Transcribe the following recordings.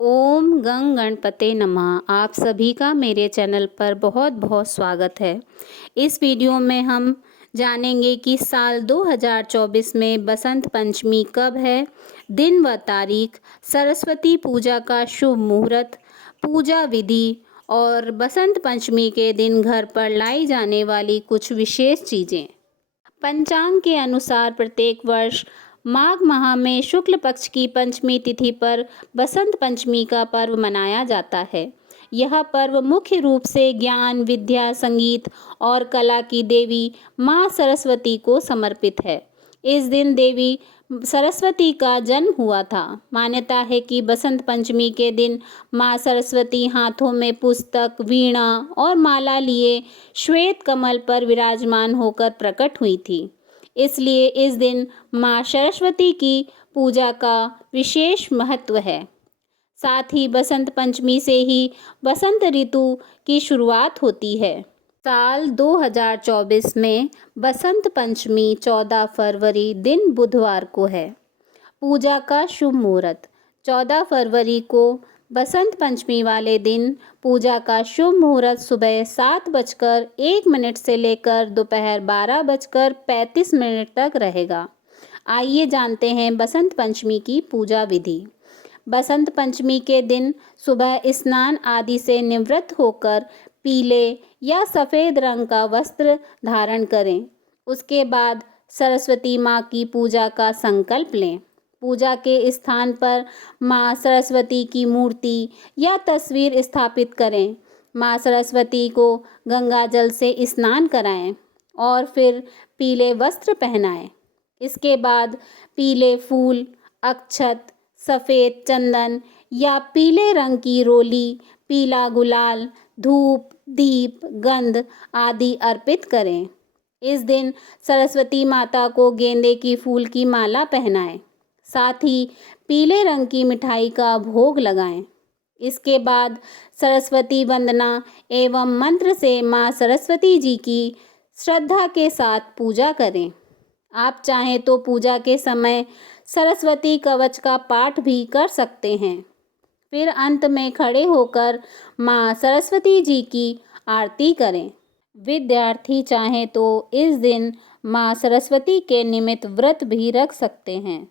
ओम गंग गणपते नमः। आप सभी का मेरे चैनल पर बहुत बहुत स्वागत है। इस वीडियो में हम जानेंगे कि साल 2024 में बसंत पंचमी कब है, दिन व तारीख, सरस्वती पूजा का शुभ मुहूर्त, पूजा विधि और बसंत पंचमी के दिन घर पर लाई जाने वाली कुछ विशेष चीज़ें। पंचांग के अनुसार प्रत्येक वर्ष माघ माह में शुक्ल पक्ष की पंचमी तिथि पर बसंत पंचमी का पर्व मनाया जाता है। यह पर्व मुख्य रूप से ज्ञान, विद्या, संगीत और कला की देवी माँ सरस्वती को समर्पित है। इस दिन देवी सरस्वती का जन्म हुआ था। मान्यता है कि बसंत पंचमी के दिन माँ सरस्वती हाथों में पुस्तक, वीणा और माला लिए श्वेत कमल पर विराजमान होकर प्रकट हुई थी। इसलिए इस दिन माँ सरस्वती की पूजा का विशेष महत्व है। साथ ही बसंत पंचमी से ही बसंत ऋतु की शुरुआत होती है। साल 2024 में बसंत पंचमी 14 फरवरी दिन बुधवार को है। पूजा का शुभ मुहूर्त 14 फरवरी को बसंत पंचमी वाले दिन पूजा का शुभ मुहूर्त सुबह 7:01 से लेकर दोपहर 12:35 तक रहेगा। आइए जानते हैं बसंत पंचमी की पूजा विधि। बसंत पंचमी के दिन सुबह स्नान आदि से निवृत्त होकर पीले या सफ़ेद रंग का वस्त्र धारण करें। उसके बाद सरस्वती माँ की पूजा का संकल्प लें। पूजा के स्थान पर माँ सरस्वती की मूर्ति या तस्वीर स्थापित करें। माँ सरस्वती को गंगा जल से स्नान कराएं और फिर पीले वस्त्र पहनाएं। इसके बाद पीले फूल, अक्षत, सफ़ेद चंदन या पीले रंग की रोली, पीला गुलाल, धूप, दीप, गंध आदि अर्पित करें। इस दिन सरस्वती माता को गेंदे की फूल की माला पहनाएं। साथ ही पीले रंग की मिठाई का भोग लगाएं। इसके बाद सरस्वती वंदना एवं मंत्र से माँ सरस्वती जी की श्रद्धा के साथ पूजा करें। आप चाहें तो पूजा के समय सरस्वती कवच का पाठ भी कर सकते हैं। फिर अंत में खड़े होकर माँ सरस्वती जी की आरती करें। विद्यार्थी चाहें तो इस दिन माँ सरस्वती के निमित्त व्रत भी रख सकते हैं।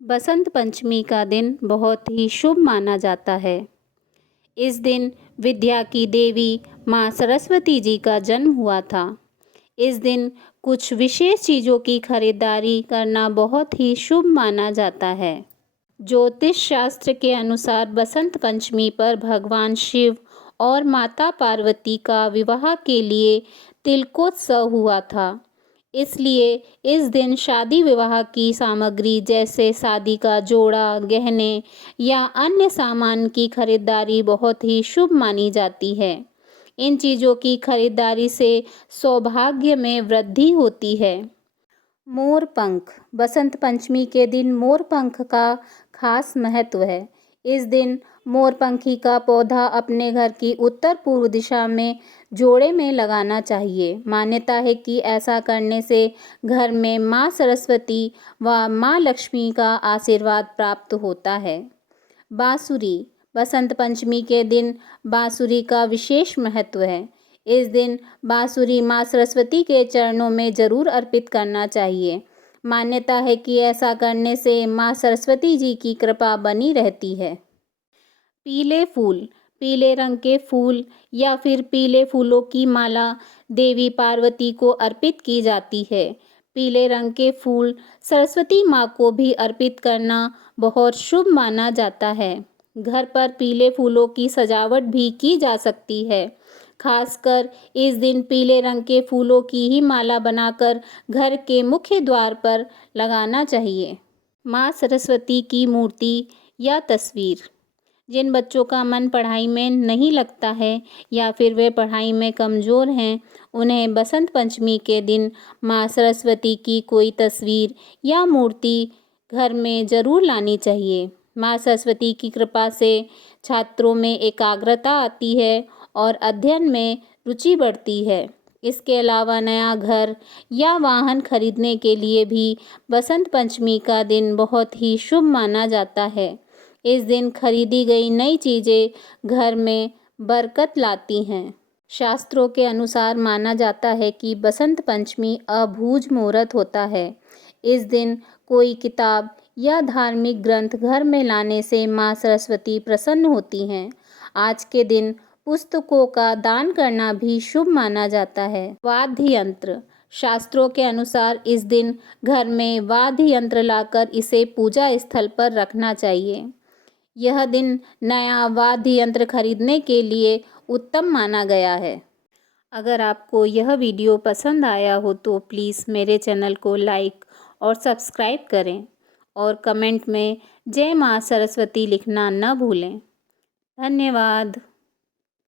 बसंत पंचमी का दिन बहुत ही शुभ माना जाता है। इस दिन विद्या की देवी माँ सरस्वती जी का जन्म हुआ था। इस दिन कुछ विशेष चीज़ों की खरीदारी करना बहुत ही शुभ माना जाता है। ज्योतिष शास्त्र के अनुसार बसंत पंचमी पर भगवान शिव और माता पार्वती का विवाह के लिए तिलकोत्सव हुआ था। इसलिए इस दिन शादी विवाह की सामग्री जैसे शादी का जोड़ा, गहने या अन्य सामान की खरीदारी बहुत ही शुभ मानी जाती है। इन चीज़ों की खरीदारी से सौभाग्य में वृद्धि होती है। मोर पंख बसंत पंचमी के दिन मोर पंख का खास महत्व है। इस दिन मोरपंखी का पौधा अपने घर की उत्तर पूर्व दिशा में जोड़े में लगाना चाहिए। मान्यता है कि ऐसा करने से घर में माँ सरस्वती व माँ लक्ष्मी का आशीर्वाद प्राप्त होता है। बांसुरी बसंत पंचमी के दिन बांसुरी का विशेष महत्व है। इस दिन बांसुरी माँ सरस्वती के चरणों में जरूर अर्पित करना चाहिए। मान्यता है कि ऐसा करने से माँ सरस्वती जी की कृपा बनी रहती है। पीले फूल पीले रंग के फूल या फिर पीले फूलों की माला देवी पार्वती को अर्पित की जाती है। पीले रंग के फूल सरस्वती माँ को भी अर्पित करना बहुत शुभ माना जाता है। घर पर पीले फूलों की सजावट भी की जा सकती है। खासकर इस दिन पीले रंग के फूलों की ही माला बनाकर घर के मुख्य द्वार पर लगाना चाहिए। माँ सरस्वती की मूर्ति या तस्वीर जिन बच्चों का मन पढ़ाई में नहीं लगता है या फिर वे पढ़ाई में कमज़ोर हैं, उन्हें बसंत पंचमी के दिन माँ सरस्वती की कोई तस्वीर या मूर्ति घर में ज़रूर लानी चाहिए। माँ सरस्वती की कृपा से छात्रों में एकाग्रता आती है और अध्ययन में रुचि बढ़ती है। इसके अलावा नया घर या वाहन खरीदने के लिए भी बसंत पंचमी का दिन बहुत ही शुभ माना जाता है। इस दिन खरीदी गई नई चीज़ें घर में बरकत लाती हैं। शास्त्रों के अनुसार माना जाता है कि बसंत पंचमी अबूझ मुहूर्त होता है। इस दिन कोई किताब या धार्मिक ग्रंथ घर में लाने से माँ सरस्वती प्रसन्न होती हैं। आज के दिन पुस्तकों का दान करना भी शुभ माना जाता है। वाद्य यंत्र। शास्त्रों के अनुसार इस दिन घर में वाद्य यंत्र लाकर इसे पूजा स्थल पर रखना चाहिए। यह दिन नया वाद्य यंत्र खरीदने के लिए उत्तम माना गया है। अगर आपको यह वीडियो पसंद आया हो तो प्लीज़ मेरे चैनल को लाइक और सब्सक्राइब करें और कमेंट में जय माँ सरस्वती लिखना न भूलें। धन्यवाद।